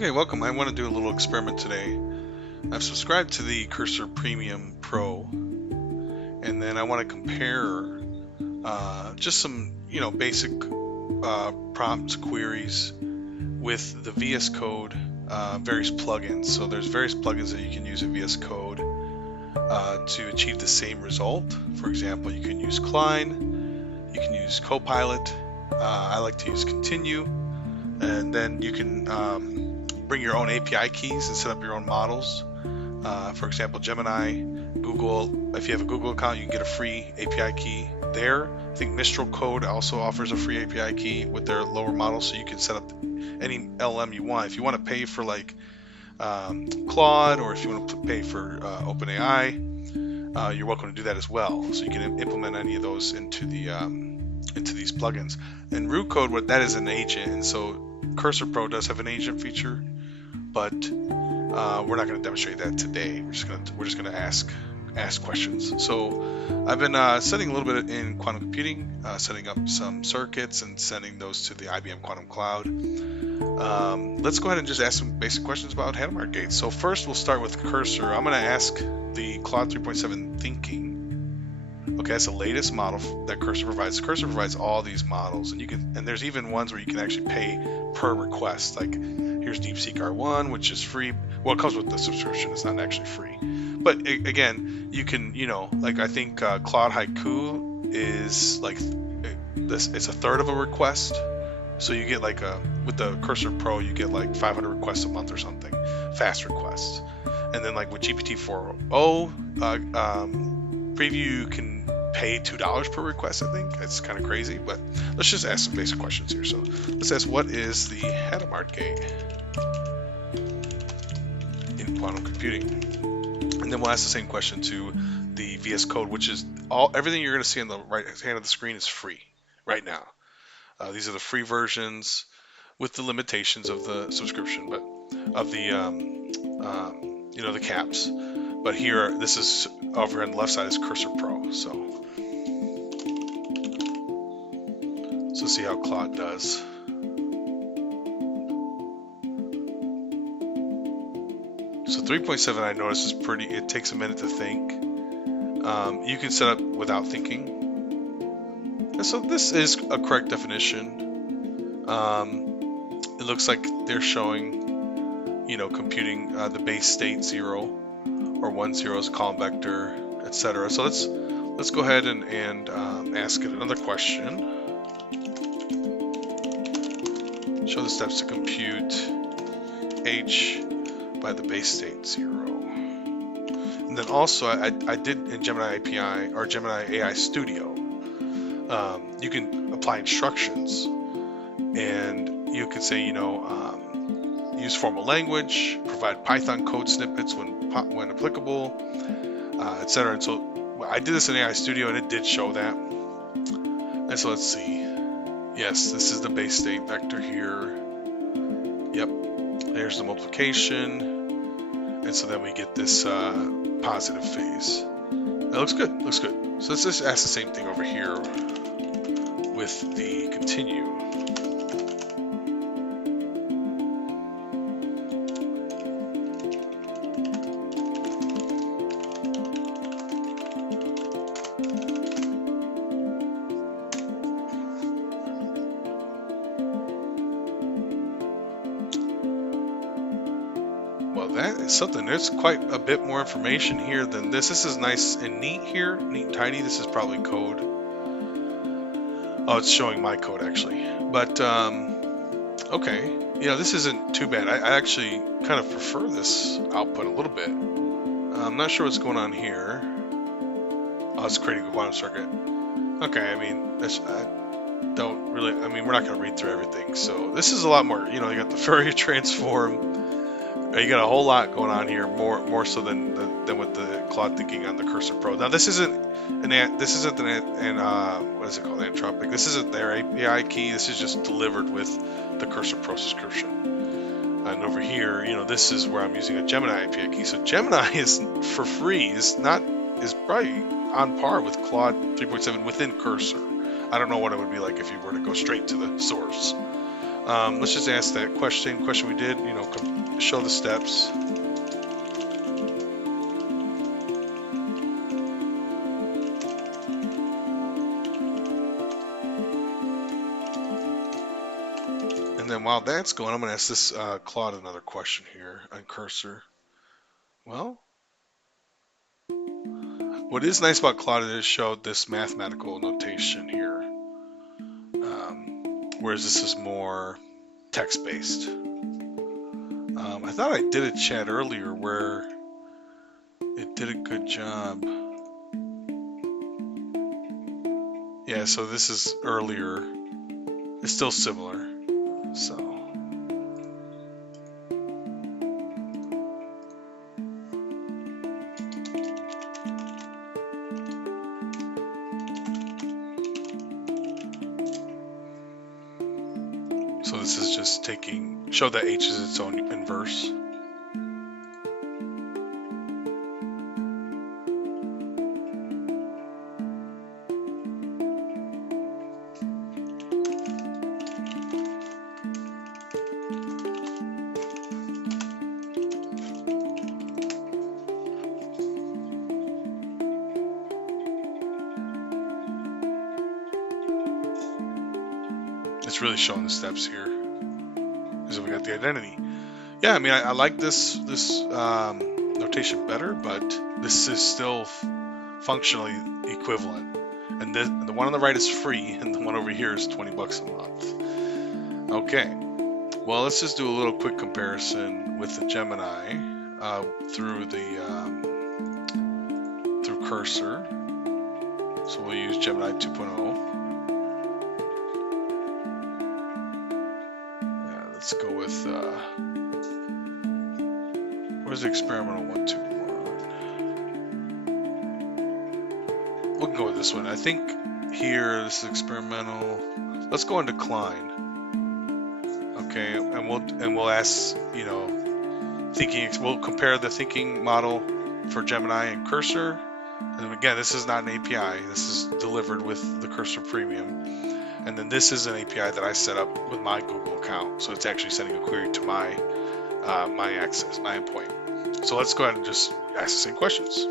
Okay, welcome. I want to do a little experiment today. I've subscribed to the Cursor Premium Pro, and then I want to compare just some, basic prompt queries with the VS Code various plugins. So there's various plugins that you can use in VS Code to achieve the same result. For example, you can use Cline, you can use Copilot. I like to use Continue, and then you can bring your own API keys and set up your own models. For example, Gemini, Google, if you have a Google account, you can get a free API key there. I think Mistral Code also offers a free API key with their lower model, so you can set up any LLM you want. If you want to pay for like Claude, or if you want to pay for OpenAI, you're welcome to do that as well. So you can implement any of those into these plugins. And root code, what that is an agent, and so Cursor Pro does have an agent feature, but we're not going to demonstrate that today. We're just gonna ask questions. So I've been studying a little bit in quantum computing, setting up some circuits and sending those to the IBM Quantum Cloud. Let's go ahead and just ask some basic questions about Hadamard Gate. So first we'll start with Cursor. I'm going to ask the Claude 3.7 thinking. Okay, that's the latest model that Cursor provides. Cursor provides all these models, and there's even ones where you can actually pay per request. Like here's DeepSeek R1, which is free. Well, it comes with the subscription. It's not actually free. But again, you can, like I think Claude Haiku is like this. It's a third of a request. So you get like with the Cursor Pro, you get like 500 requests a month or something, fast requests. And then like with GPT 4.0 preview, you can pay $2 per request. I think it's kind of crazy, but let's just ask some basic questions here. So let's ask, what is the Hadamard Gate in quantum computing? And then we'll ask the same question to the VS Code, which is everything you're going to see on the right hand of the screen is free right now. These are the free versions with the limitations of the subscription, but of the the caps. But here, this is over on the left side is Cursor Pro. So let's see how Claude does. So 3.7, I noticed, is pretty. It takes a minute to think. You can set up without thinking. And so this is a correct definition. It looks like they're showing, computing the base state 0 or 1 0 is a column vector, etc. So let's go ahead and ask it another question. Show the steps to compute H by the base state 0. And then also I did in Gemini API or Gemini AI Studio. You can apply instructions, and you can say, use formal language, provide Python code snippets when applicable, etc. And so I did this in AI Studio, and it did show that. And so let's see. Yes, this is the base state vector here. Yep, there's the multiplication, and so then we get this positive phase. That looks good. Looks good. So let's just ask the same thing over here with the continue. Well, that is something. There's quite a bit more information here than this. This is nice and neat here, neat and tidy. This is probably code. Oh, it's showing my code actually. But okay, this isn't too bad. I actually kind of prefer this output a little bit. I'm not sure what's going on here. Oh, it's creating a quantum circuit. Okay, I mean, we're not going to read through everything. So this is a lot more. You got the Fourier transform. You got a whole lot going on here, more so than with the Claude thinking on the Cursor Pro. Now this isn't what is it called, Anthropic. This isn't their API key. This is just delivered with the Cursor Pro subscription. And over here, this is where I'm using a Gemini API key. So Gemini is for free. Is probably on par with Claude 3.7 within Cursor. I don't know what it would be like if you were to go straight to the source. Let's just ask that question we did, show the steps. And then while that's going, I'm going to ask this Claude another question here on Cursor. Well, what is nice about Claude is it showed this mathematical notation here, whereas this is more text-based. I thought I did a chat earlier where it did a good job. Yeah, so this is earlier. It's still similar. So this is just show that H is its own inverse. It's really showing the steps here. So we got the identity. Yeah, I mean, I like this notation better, but this is still functionally equivalent. And the one on the right is free, and the one over here is 20 bucks a month. Okay, well, let's just do a little quick comparison with the Gemini through Cursor. So we'll use Gemini 2.0. Let's go with, where's the experimental 121? We can go with this one. I think here, this is experimental. Let's go into Cline. Okay, and we'll ask, we'll compare the thinking model for Gemini and Cursor. And again, this is not an API. This is delivered with the Cursor Premium. And then this is an API that I set up with my Google account. So it's actually sending a query to my access, my endpoint. So let's go ahead and just ask the same questions.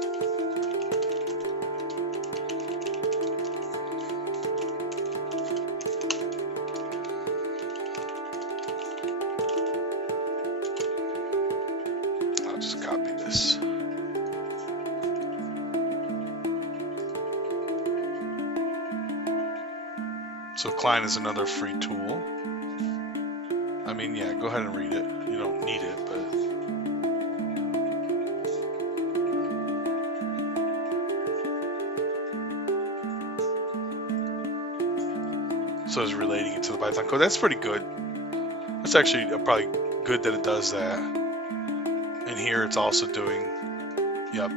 I'll just copy this. So Cline is another free tool. I mean, yeah, go ahead and read it. You don't need it, but... So it's relating it to the Python code. That's pretty good. That's actually probably good that it does that. And here it's also doing, yep,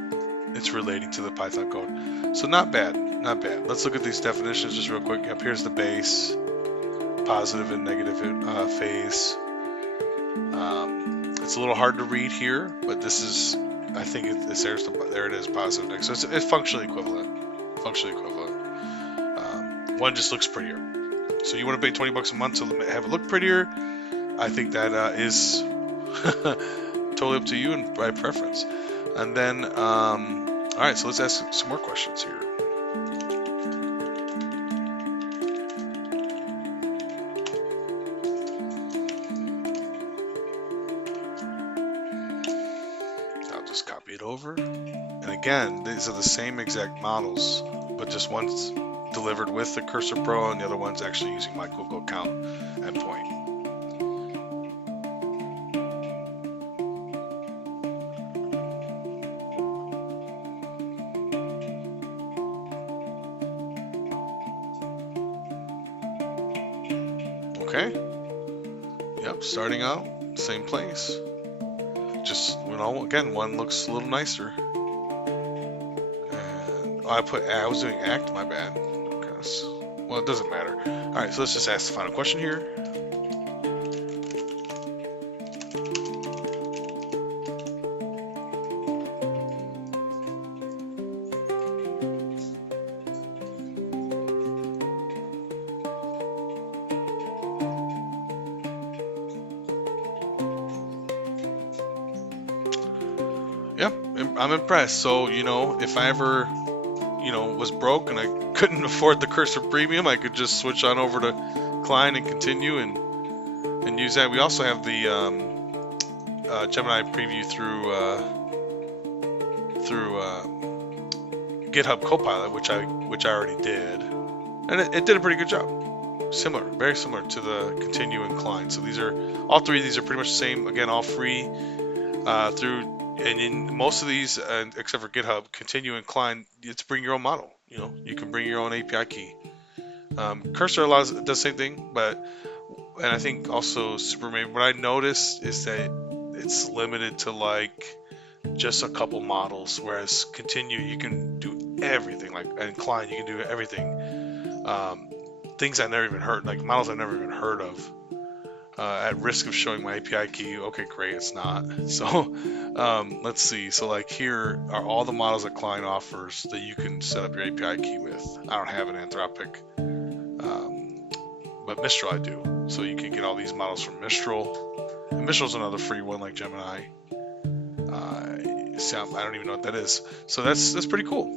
it's relating to the Python code. So not bad. Not bad. Let's look at these definitions just real quick. Yep, here's the base, positive and negative phase. It's a little hard to read here, but this is, I think there it is, positive, negative. So it's functionally equivalent. One just looks prettier. So you want to pay 20 bucks a month to have it look prettier? I think that is totally up to you and by preference. And then, all right, so let's ask some more questions here. Copy it over, and again, these are the same exact models, but just one's delivered with the Cursor Pro and the other one's actually using my Google account endpoint. Okay, yep, starting out, same place. Just, again, one looks a little nicer. And I was doing act, my bad. Well, it doesn't matter. All right, so let's just ask the final question here. I'm impressed. So, if I ever, was broke and I couldn't afford the Cursor Premium, I could just switch on over to Cline and continue and use that. We also have the Gemini preview through GitHub Copilot, which I already did, and it did a pretty good job. Similar, very similar to the Continue and Cline. So all three of these are pretty much the same. Again, all free and in most of these, except for GitHub, Continue and Cline, it's bring your own model. You can bring your own API key. Cursor does the same thing, and I think also Superman. What I noticed is that it's limited to like just a couple models, whereas Continue you can do everything. And Cline you can do everything. Things I never even heard, like models I never even heard of. At risk of showing my API key, okay, great, it's not. So let's see. So like here are all the models that Cline offers that you can set up your API key with. I don't have an Anthropic, but Mistral I do. So you can get all these models from Mistral. And Mistral's another free one like Gemini. I don't even know what that is. So that's pretty cool.